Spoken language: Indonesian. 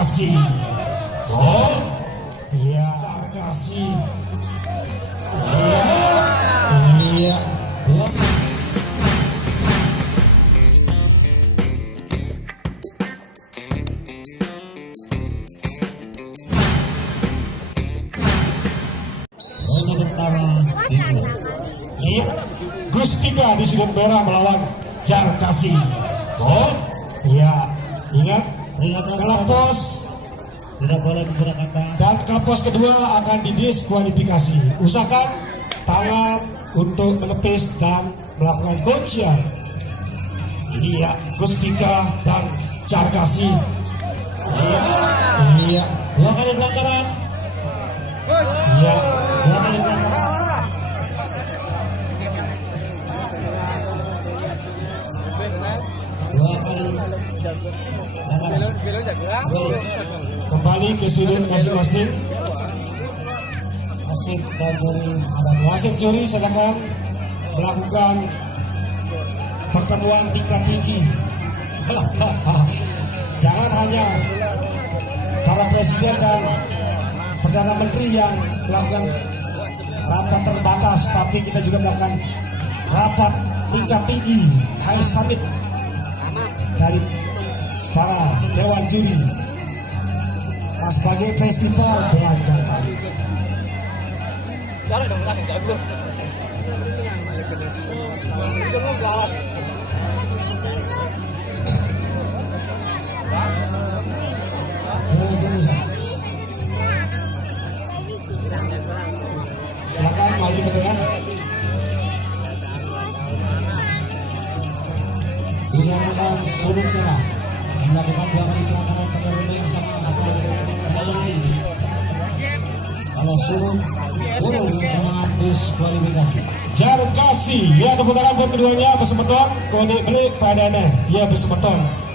kasih. Oh, iya, jar kasih. Iya, iya. Gustika di sudut merah melawan jar kasih. Oh, iya, ingat kelepos tidak boleh menggunakan tangan. dan kelepos kedua akan didiskualifikasi. Usahakan tangan untuk menepis dan melakukan goccia. Iya, Gustika dan jar kasih. Iya, iya, Dua kali pelanggaran. iya. Dua kali pelanggaran. Dua kali pelanggaran. Kembali ke sudut masing-masing. Wasit dan juri ada Wasit juri sedangkan melakukan pertemuan tingkat tinggi. Jangan hanya para presiden dan perdana menteri yang melakukan rapat terbatas, tapi kita juga melakukan rapat tingkat tinggi, high summit dari para dewan juri sebagai festival belanjakan. Silakan maju ke tengah. dinyatakan sudut merah melakukan dua kali pelanggaran pada ronde yang sama pada ini. Kalau sudut turun dengan diskualifikasi. Jar kasih, ya tepuk tangan buat keduanya bersempetong, kode beli padana, ya bersempetong.